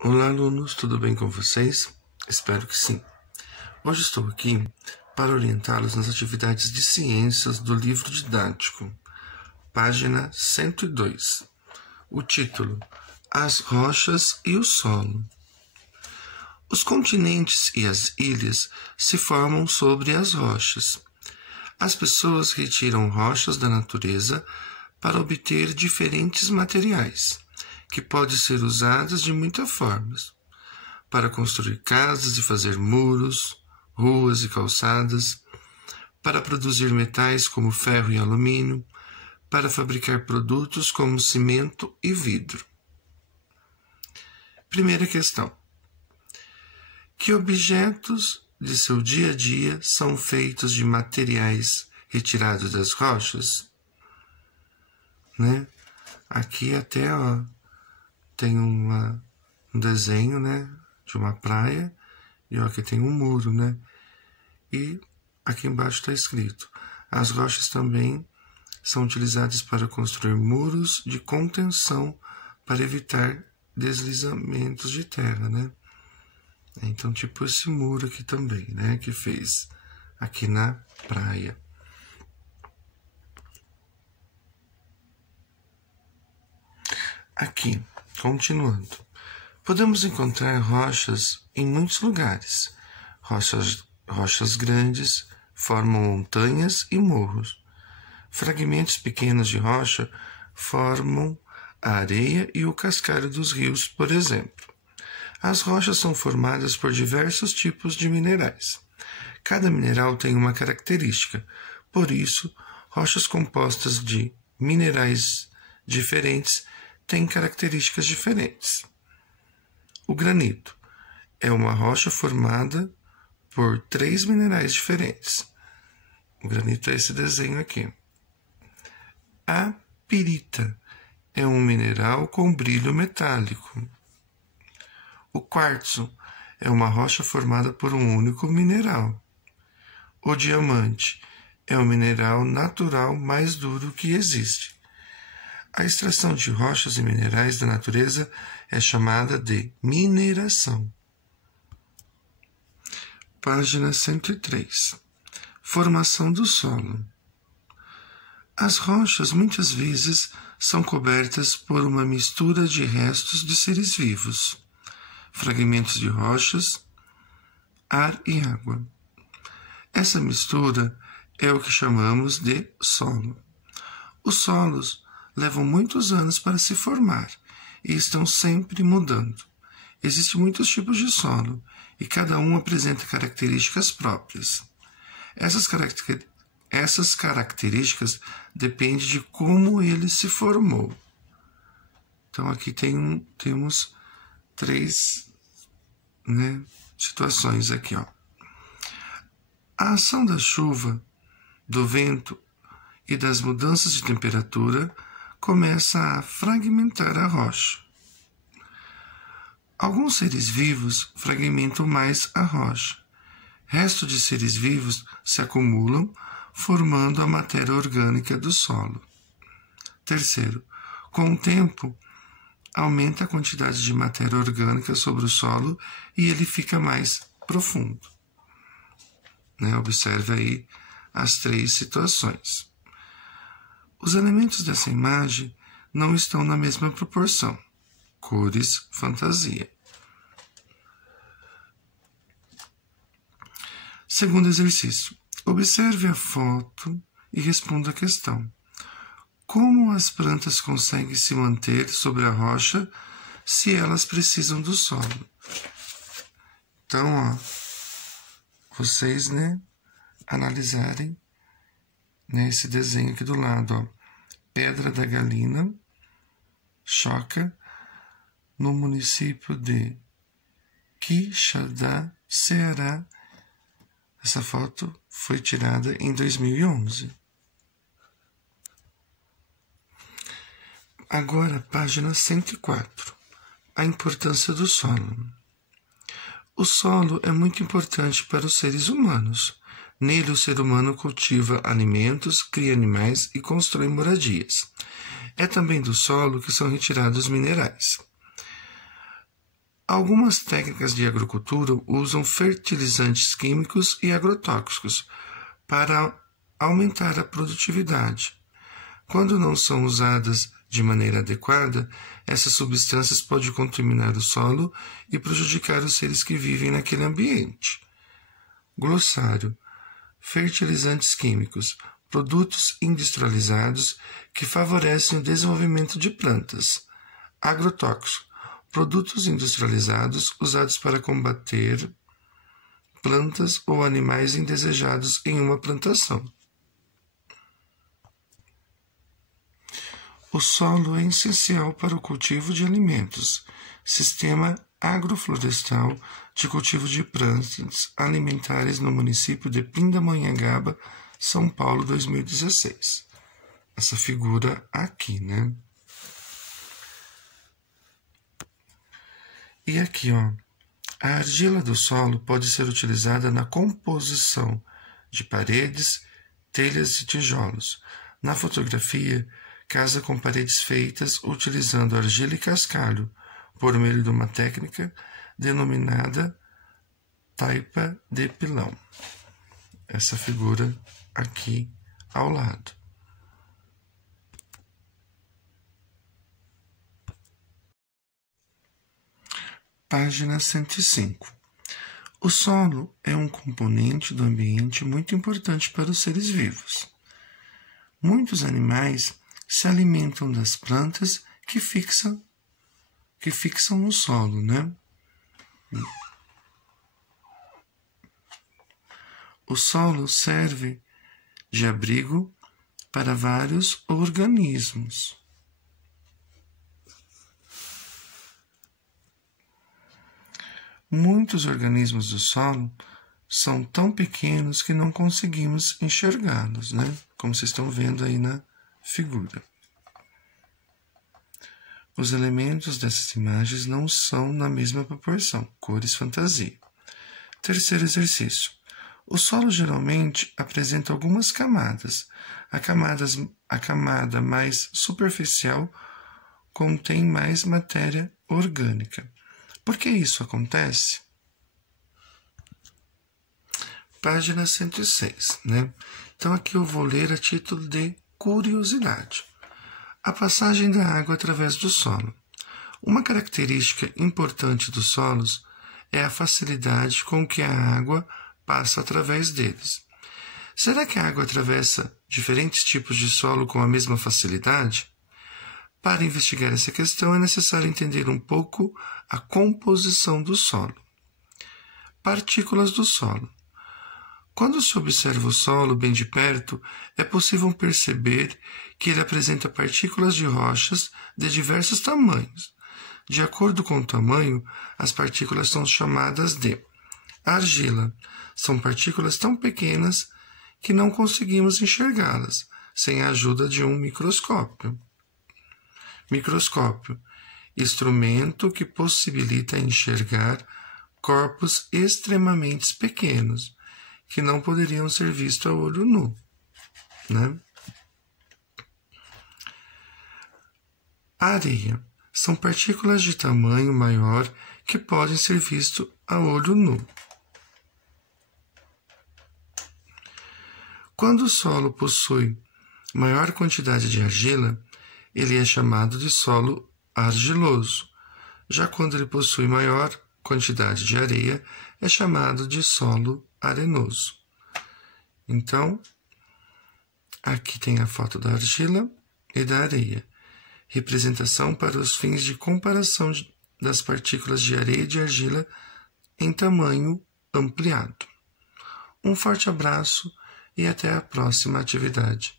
Olá, alunos, tudo bem com vocês? Espero que sim. Hoje estou aqui para orientá-los nas atividades de ciências do livro didático, página 102. O título: As rochas e o solo. Os continentes e as ilhas se formam sobre as rochas. As pessoas retiram rochas da natureza para obter diferentes materiais, que podem ser usados de muitas formas, para construir casas e fazer muros, ruas e calçadas, para produzir metais como ferro e alumínio, para fabricar produtos como cimento e vidro. Primeira questão: que objetos de seu dia a dia são feitos de materiais retirados das rochas? Aqui até tem um desenho, de uma praia, e aqui tem um muro, E aqui embaixo está escrito: as rochas também são utilizadas para construir muros de contenção para evitar deslizamentos de terra, Então, tipo esse muro aqui também, que fez aqui na praia. Aqui, continuando, podemos encontrar rochas em muitos lugares. Rochas grandes formam montanhas e morros. Fragmentos pequenos de rocha formam a areia e o cascalho dos rios, por exemplo. As rochas são formadas por diversos tipos de minerais. Cada mineral tem uma característica, por isso, rochas compostas de minerais diferentes têm características diferentes. O granito é uma rocha formada por 3 minerais diferentes. O granito é esse desenho aqui. A pirita é um mineral com brilho metálico. O quartzo é uma rocha formada por um único mineral. O diamante é o mineral natural mais duro que existe. A extração de rochas e minerais da natureza é chamada de mineração. Página 103. Formação do solo. As rochas muitas vezes são cobertas por uma mistura de restos de seres vivos, fragmentos de rochas, ar e água. Essa mistura é o que chamamos de solo. Os solos levam muitos anos para se formar e estão sempre mudando. Existem muitos tipos de solo e cada um apresenta características próprias. Essas características dependem de como ele se formou. Então aqui temos 3 situações aqui. A ação da chuva, do vento e das mudanças de temperatura começa a fragmentar a rocha. Alguns seres vivos fragmentam mais a rocha. Restos de seres vivos se acumulam, formando a matéria orgânica do solo. Terceiro, com o tempo, aumenta a quantidade de matéria orgânica sobre o solo e ele fica mais profundo. Observe aí as 3 situações. Os elementos dessa imagem não estão na mesma proporção. Cores, fantasia. Segundo exercício. Observe a foto e responda a questão. Como as plantas conseguem se manter sobre a rocha se elas precisam do solo? Então, vocês, analisarem esse desenho aqui do lado, Pedra da Galina, Choca, no município de Quixadá, Ceará. Essa foto foi tirada em 2011. Agora, página 104. A importância do solo. O solo é muito importante para os seres humanos. Nele, o ser humano cultiva alimentos, cria animais e constrói moradias. É também do solo que são retirados minerais. Algumas técnicas de agricultura usam fertilizantes químicos e agrotóxicos para aumentar a produtividade. Quando não são usadas de maneira adequada, essas substâncias podem contaminar o solo e prejudicar os seres que vivem naquele ambiente. Glossário: fertilizantes químicos, produtos industrializados que favorecem o desenvolvimento de plantas. Agrotóxico: produtos industrializados usados para combater plantas ou animais indesejados em uma plantação. O solo é essencial para o cultivo de alimentos. Sistema agroflorestal de cultivo de plantas alimentares no município de Pindamonhangaba, São Paulo, 2016. Essa figura aqui, né? E aqui, ó, a argila do solo pode ser utilizada na composição de paredes, telhas e tijolos. Na fotografia, casa com paredes feitas utilizando argila e cascalho, por meio de uma técnica denominada taipa de pilão. Essa figura aqui ao lado. Página 105. O solo é um componente do ambiente muito importante para os seres vivos. Muitos animais se alimentam das plantas que fixam no solo, né? O solo serve de abrigo para vários organismos. Muitos organismos do solo são tão pequenos que não conseguimos enxergá-los, né? Como vocês estão vendo aí na figura. Os elementos dessas imagens não são na mesma proporção, cores fantasia. Terceiro exercício. O solo geralmente apresenta algumas camadas. A camada mais superficial contém mais matéria orgânica. Por que isso acontece? Página 106, né? Então aqui eu vou ler a título de curiosidade. A passagem da água através do solo. Uma característica importante dos solos é a facilidade com que a água passa através deles. Será que a água atravessa diferentes tipos de solo com a mesma facilidade? Para investigar essa questão, é necessário entender um pouco a composição do solo. Partículas do solo. Quando se observa o solo bem de perto, é possível perceber que ele apresenta partículas de rochas de diversos tamanhos. De acordo com o tamanho, as partículas são chamadas de argila. São partículas tão pequenas que não conseguimos enxergá-las sem a ajuda de um microscópio. Microscópio, instrumento que possibilita enxergar corpos extremamente pequenos, que não poderiam ser vistos a olho nu, né? Areia. São partículas de tamanho maior que podem ser vistas a olho nu. Quando o solo possui maior quantidade de argila, ele é chamado de solo argiloso. Já quando ele possui maior quantidade de areia, é chamado de solo arenoso. Então, aqui tem a foto da argila e da areia. Representação para os fins de comparação das partículas de areia e de argila em tamanho ampliado. Um forte abraço e até a próxima atividade.